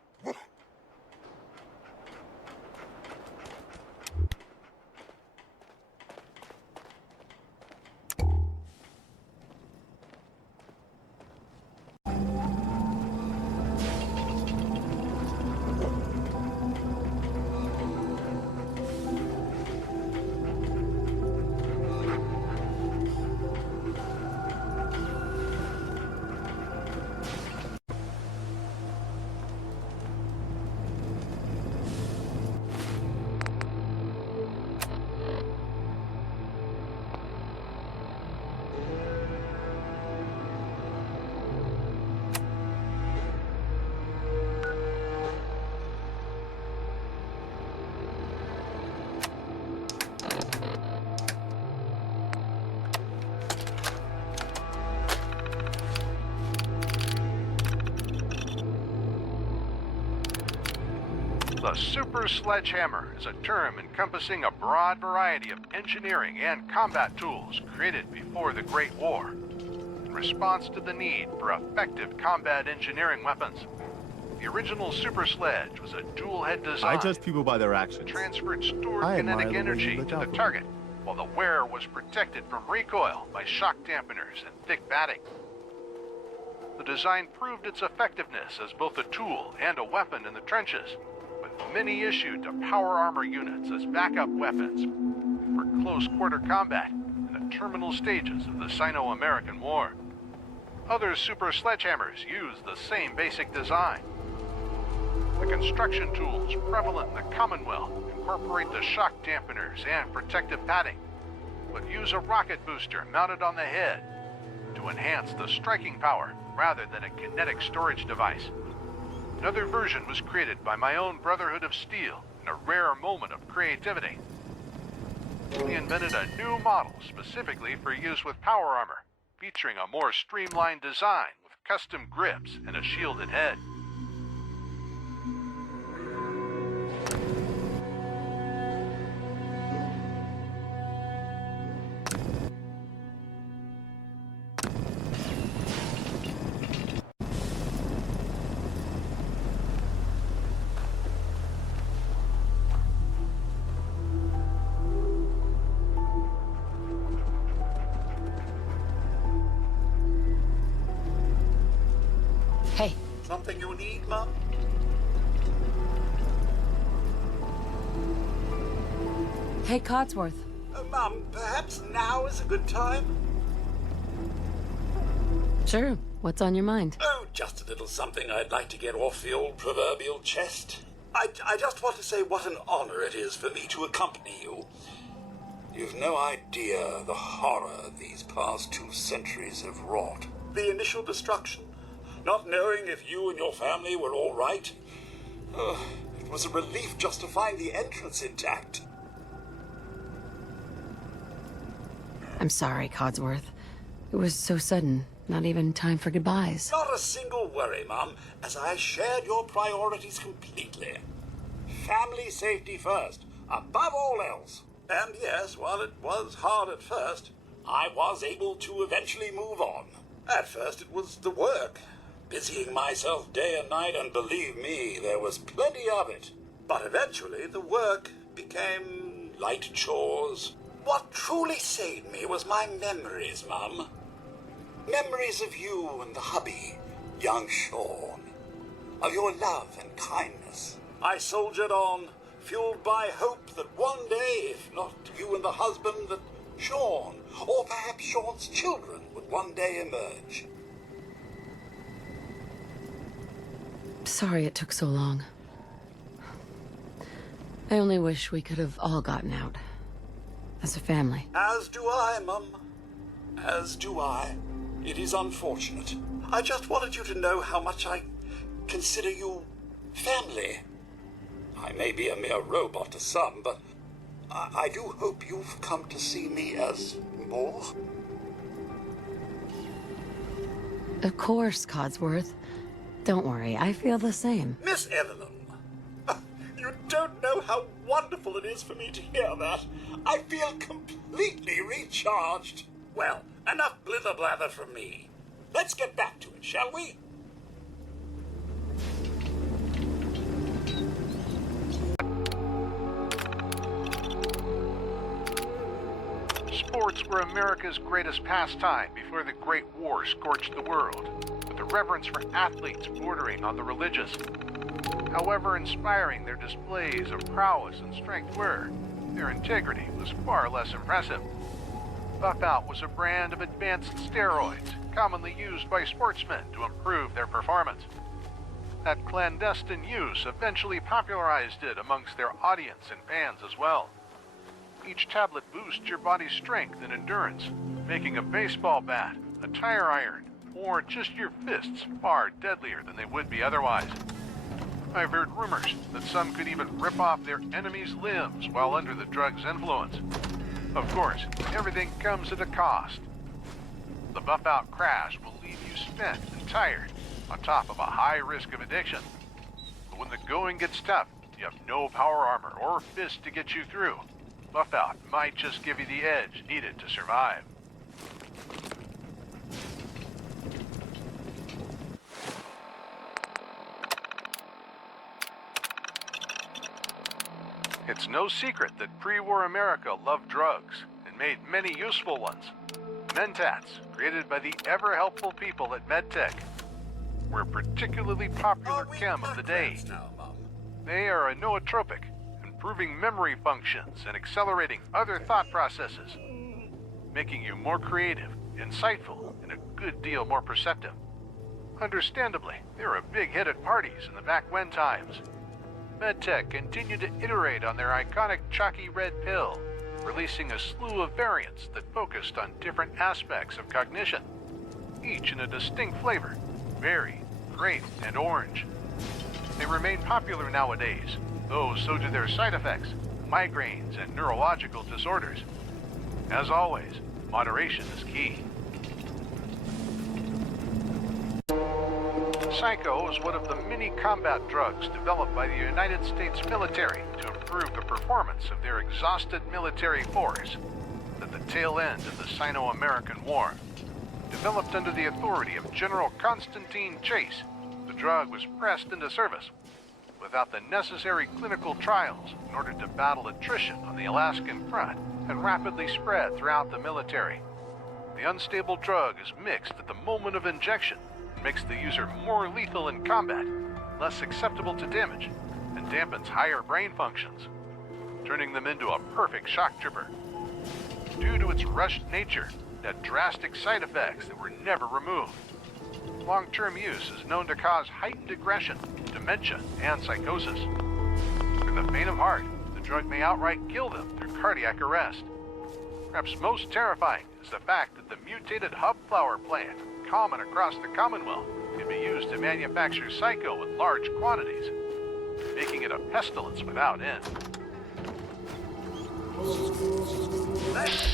The super sledgehammer is a term encompassing a broad variety of engineering and combat tools created before the Great War in response to the need for effective combat engineering weapons. The original super sledge was a dual-head design. I judge people by their actions. Transferred stored I kinetic admire the way you energy look to out the for me. target, while the wearer was protected from recoil by shock dampeners and thick batting. The design proved its effectiveness as both a tool and a weapon in the trenches, with many issued to power armor units as backup weapons for close-quarter combat in the terminal stages of the Sino-American War. Other super sledgehammers use the same basic design. The construction tools prevalent in the Commonwealth incorporate the shock dampeners and protective padding, but use a rocket booster mounted on the head to enhance the striking power rather than a kinetic storage device. Another version was created by my own Brotherhood of Steel in a rare moment of creativity. We invented a new model specifically for use with power armor, featuring a more streamlined design with custom grips and a shielded head. Hey. Something you need, Mum? Hey, Codsworth. Mum, perhaps now is a good time? Sure. What's on your mind? Oh, just a little something I'd like to get off the old proverbial chest. I just want to say what an honor it is for me to accompany you. You've no idea the horror these past 2 centuries have wrought. The initial destruction, not knowing if you and your family were all right. It was a relief just to find the entrance intact. I'm sorry, Codsworth. It was so sudden. Not even time for goodbyes. Not a single worry, Mum, as I shared your priorities completely. Family safety first, above all else. And yes, while it was hard at first, I was able to eventually move on. At first it was the work, busying myself day and night, and believe me, there was plenty of it. But eventually the work became light chores. What truly saved me was my memories, Mum. Memories of you and the hubby, young Sean. Of your love and kindness. I soldiered on, fueled by hope that one day, if not you and the husband, that Sean, or perhaps Sean's children, would one day emerge. Sorry it took so long. I only wish we could have all gotten out. As a family. As do I, Mum. As do I. It is unfortunate. I just wanted you to know how much I consider you family. I may be a mere robot to some, but I do hope you've come to see me as more. Of course, Codsworth. Don't worry, I feel the same. Miss Evelyn, you don't know how wonderful it is for me to hear that. I feel completely recharged. Well, enough blither-blather from me. Let's get back to it, shall we? Sports were America's greatest pastime before the Great War scorched the world, with a reverence for athletes bordering on the religious. However inspiring their displays of prowess and strength were, their integrity was far less impressive. Buff-out was a brand of advanced steroids commonly used by sportsmen to improve their performance. That clandestine use eventually popularized it amongst their audience and fans as well. Each tablet boosts your body's strength and endurance, making a baseball bat, a tire iron, or just your fists far deadlier than they would be otherwise. I've heard rumors that some could even rip off their enemies' limbs while under the drug's influence. Of course, everything comes at a cost. The buff-out crash will leave you spent and tired, on top of a high risk of addiction. But when the going gets tough, you have no power armor or fist to get you through. Buff-out might just give you the edge needed to survive. It's no secret that pre-war America loved drugs and made many useful ones. Mentats, created by the ever-helpful people at MedTech, were a particularly popular chem of the day. They are a nootropic, improving memory functions and accelerating other thought processes, making you more creative, insightful, and a good deal more perceptive. Understandably, they were a big hit at parties in the back when times. MedTech continued to iterate on their iconic chalky red pill, releasing a slew of variants that focused on different aspects of cognition, each in a distinct flavor: berry, grape, and orange. They remain popular nowadays, though so do their side effects, migraines, and neurological disorders. As always, moderation is key. Psycho is one of the many combat drugs developed by the United States military to improve the performance of their exhausted military force at the tail end of the Sino-American War. Developed under the authority of General Constantine Chase, the drug was pressed into service without the necessary clinical trials in order to battle attrition on the Alaskan front and rapidly spread throughout the military. The unstable drug is mixed at the moment of injection and makes the user more lethal in combat, less susceptible to damage, and dampens higher brain functions, turning them into a perfect shock trooper. Due to its rushed nature, it had drastic side effects that were never removed. Long-term use is known to cause heightened aggression, dementia, and psychosis. For the faint of heart, the drug may outright kill them through cardiac arrest. Perhaps most terrifying is the fact that the mutated hub flower plant, common across the Commonwealth, can be used to manufacture psycho in large quantities. making it a pestilence without end. Let's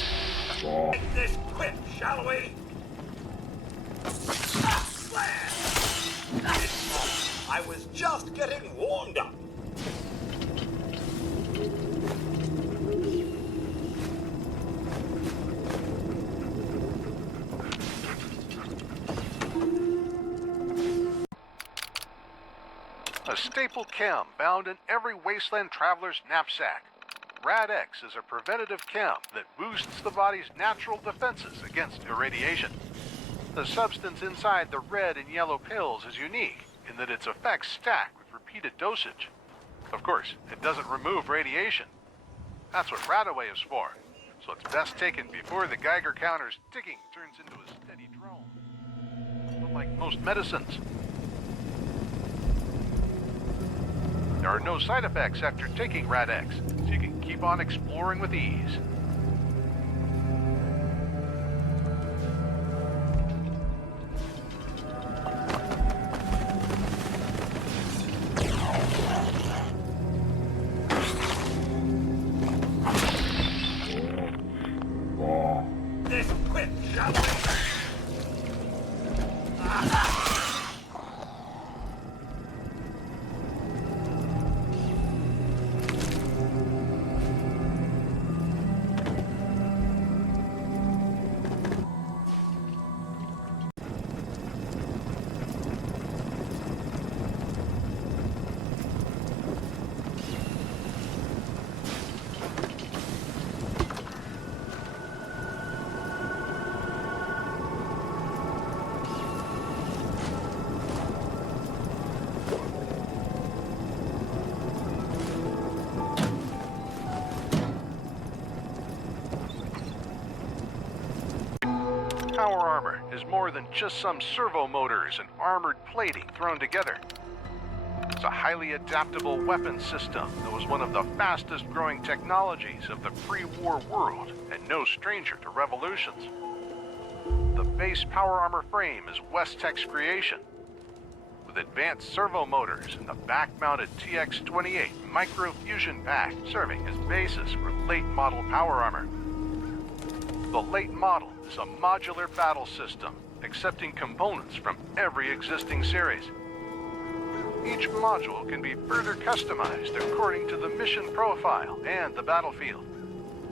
make this quick, shall we? I was just getting warmed up. A staple chem found in every wasteland traveler's knapsack. Rad-X is a preventative chem that boosts the body's natural defenses against irradiation. The substance inside the red and yellow pills is unique in that its effects stack with repeated dosage. Of course, it doesn't remove radiation. That's what Radaway is for, so it's best taken before the Geiger counter's ticking turns into a steady drone. But like most medicines, there are no side effects after taking Rad-X, so you can keep on exploring with ease. This quick, shall we? Power armor is more than just some servo motors and armored plating thrown together. It's a highly adaptable weapons system that was one of the fastest growing technologies of the pre-war world and no stranger to revolutions. The base power armor frame is West-Tech's creation, with advanced servo motors and the back-mounted TX-28 micro-fusion pack serving as basis for late model power armor. The late model is a modular battle system, accepting components from every existing series. Each module can be further customized according to the mission profile and the battlefield.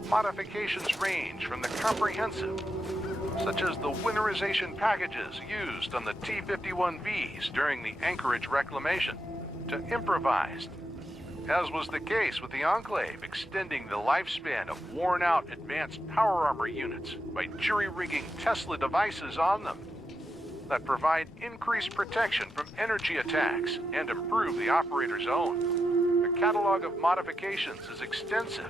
Modifications range from the comprehensive, such as the winterization packages used on the T-51Vs during the Anchorage reclamation, to improvised, as was the case with the Enclave, extending the lifespan of worn-out advanced power armor units by jury-rigging Tesla devices on them that provide increased protection from energy attacks and improve the operator's own. The catalog of modifications is extensive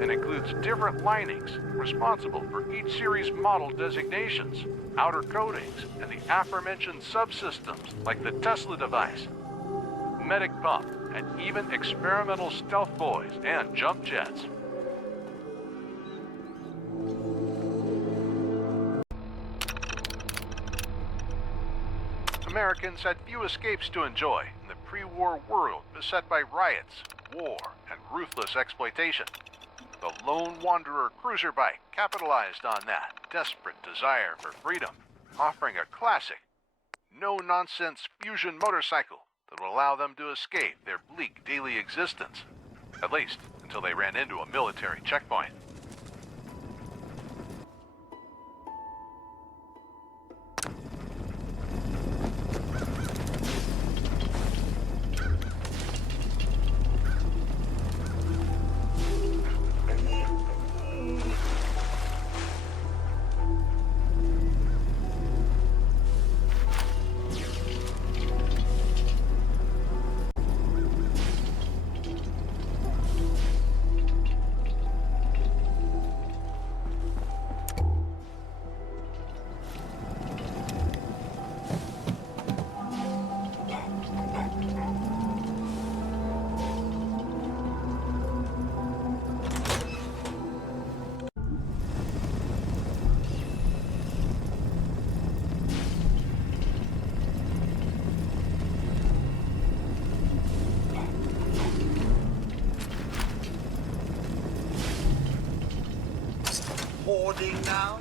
and includes different linings responsible for each series model designations, outer coatings, and the aforementioned subsystems like the Tesla device, medic pump, and even experimental stealth boys and jump jets. Americans had few escapes to enjoy in the pre-war world beset by riots, war, and ruthless exploitation. The Lone Wanderer cruiser bike capitalized on that desperate desire for freedom, offering a classic, no-nonsense fusion motorcycle that will allow them to escape their bleak daily existence, at least until they ran into a military checkpoint. recording now?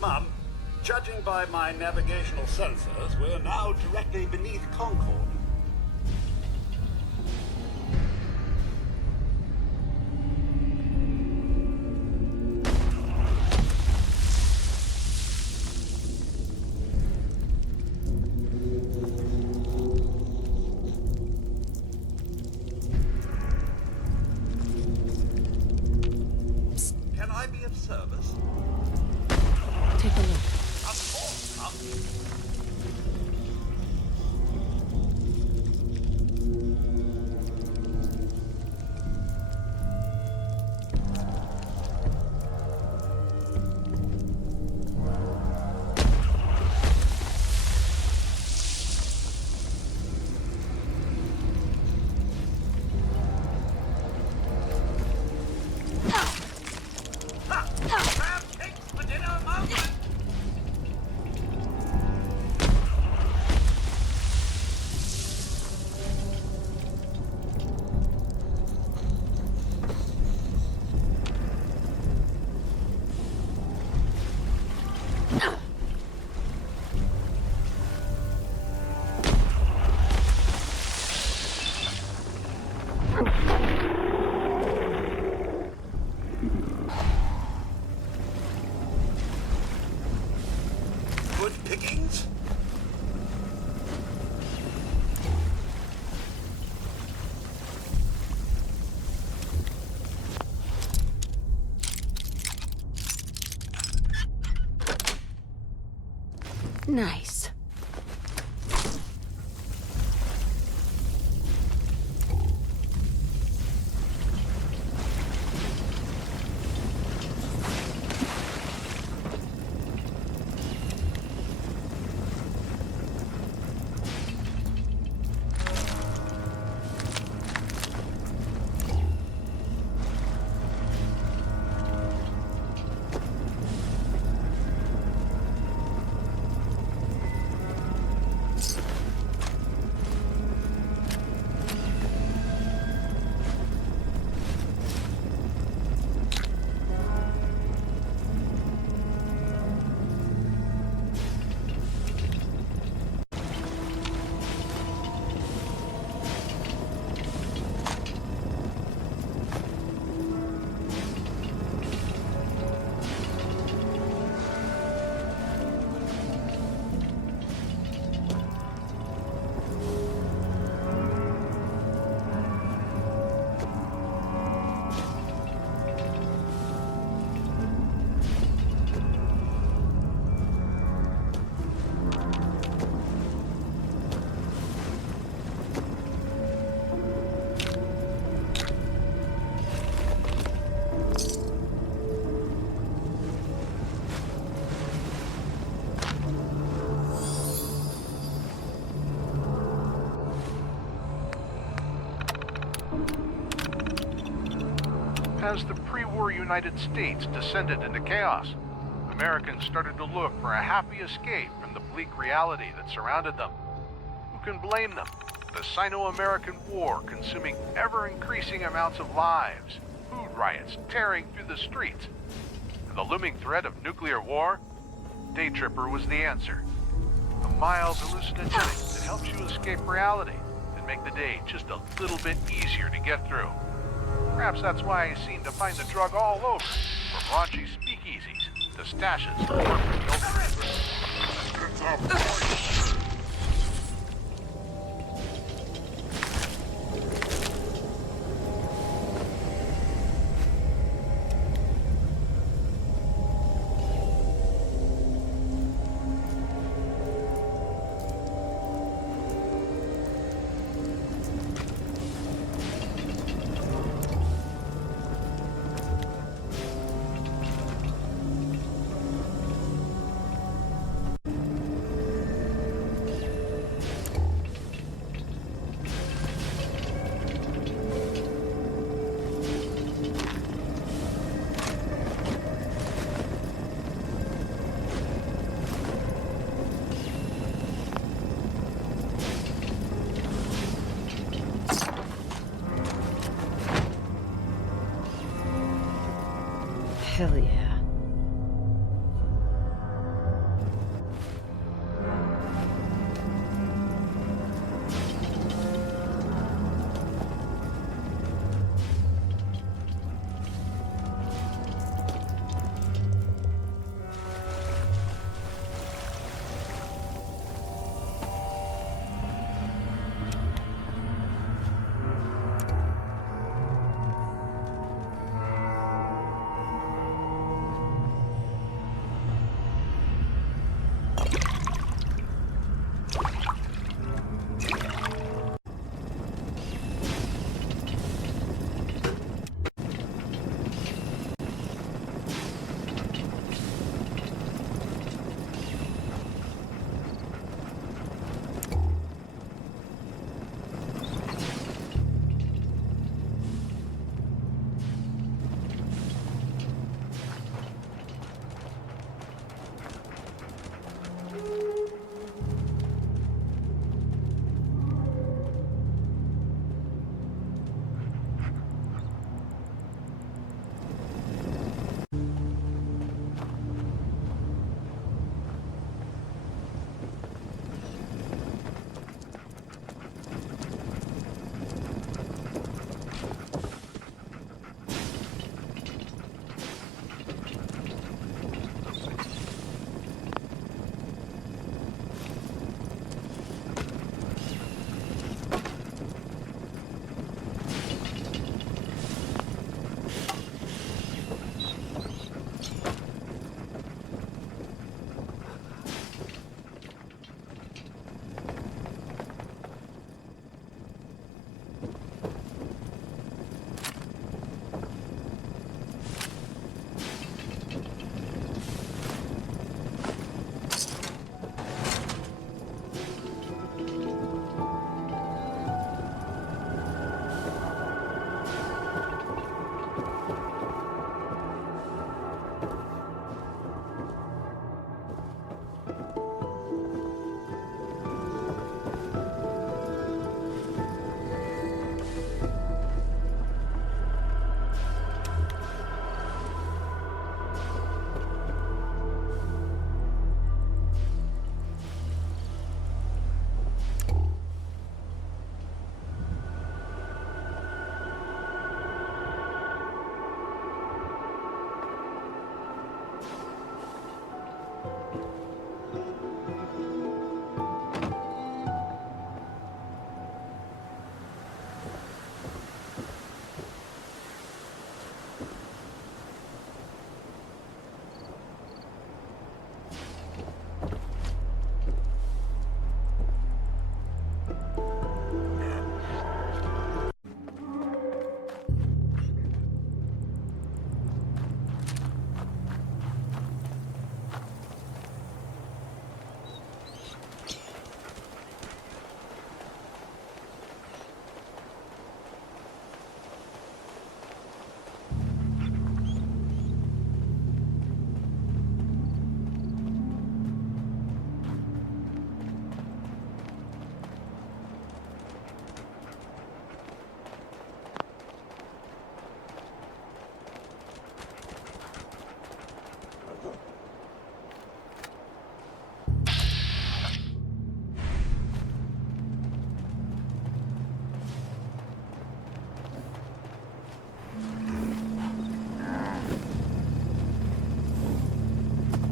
Mum, judging by my navigational sensors, we're now directly beneath Concord. Can I be of service? Take a look. Of course, Mum. Crab cakes for dinner, Mum. good pickings? Nice. As the pre-war United States descended into chaos, Americans started to look for a happy escape from the bleak reality that surrounded them. Who can blame them? The Sino-American War consuming ever-increasing amounts of lives, food riots tearing through the streets, and the looming threat of nuclear war? Day Tripper was the answer. A mild hallucinogenic that helps you escape reality and make the day just a little bit easier to get through. Perhaps that's why I seem to find the drug all over, from raunchy speakeasies to stashes of corporate buildings.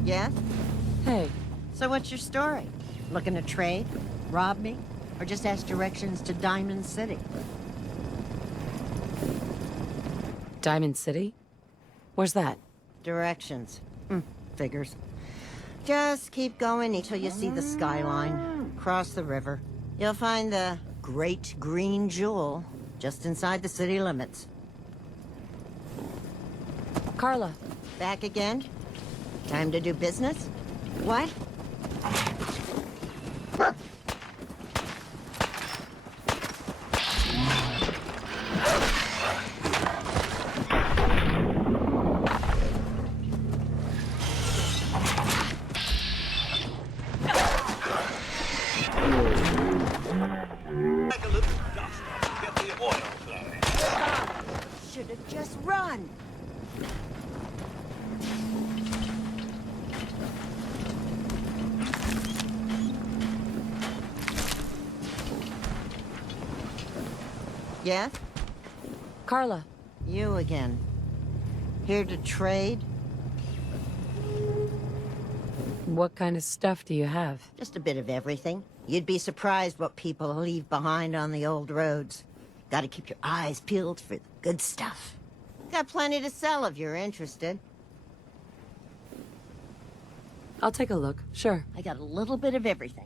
Yes? Hey, So what's your story? Looking to trade? Rob me? Or just ask directions to Diamond City? Diamond City? Where's that? Directions. Figures. Just keep going until you see the skyline. Cross the river. You'll find the Great Green Jewel just inside the city limits. Carla. Back again? Time to do business? What? Make a little dust up, get the oil flowing. Should have just run. Yes? Carla. You again. Here to trade? What kind of stuff do you have? Just a bit of everything. You'd be surprised what people leave behind on the old roads. Gotta keep your eyes peeled for the good stuff. Got plenty to sell if you're interested. I'll take a look, sure. I got a little bit of everything.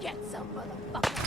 Get some, motherfucker.